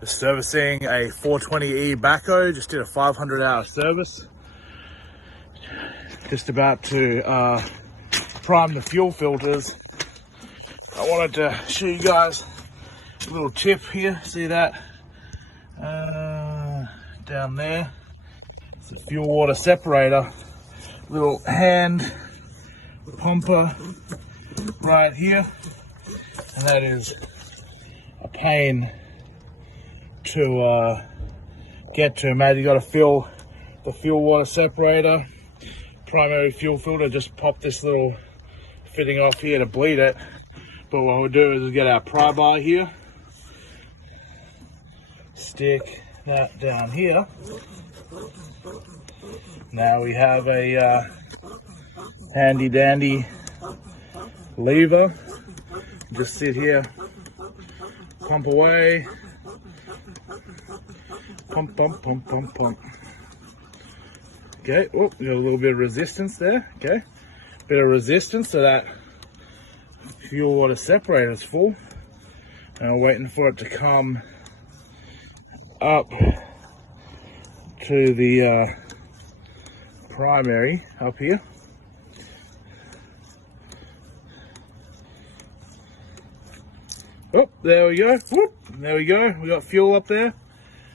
Just servicing a 420E Backhoe, just did a 500-hour service. Just about to prime the fuel filters. I wanted to show you guys a little tip here. See that? Down there. It's a fuel water separator. Little hand pumper right here. And that is a pain to get to, mate. You got to fill the fuel water separator, primary fuel filter. Just pop this little fitting off here to bleed it. But what we'll do is get our pry bar here, stick that down here. Now we have a handy dandy lever. Just sit here, pump away, pump, pump, pump, pump, pump. Okay, oh, we got a little bit of resistance there. Okay, bit of resistance so that fuel water separator is full. And we're waiting for it to come up to the primary up here. Oh, there we go. Whoop, there we go. We got fuel up there.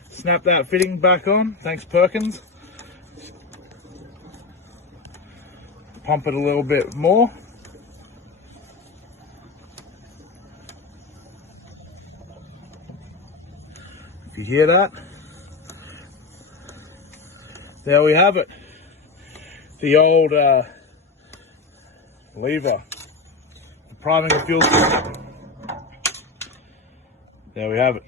Snap that fitting back on. Thanks, Perkins. Pump it a little bit more. If you hear that, there we have it. The old lever, priming the fuel. There we have it.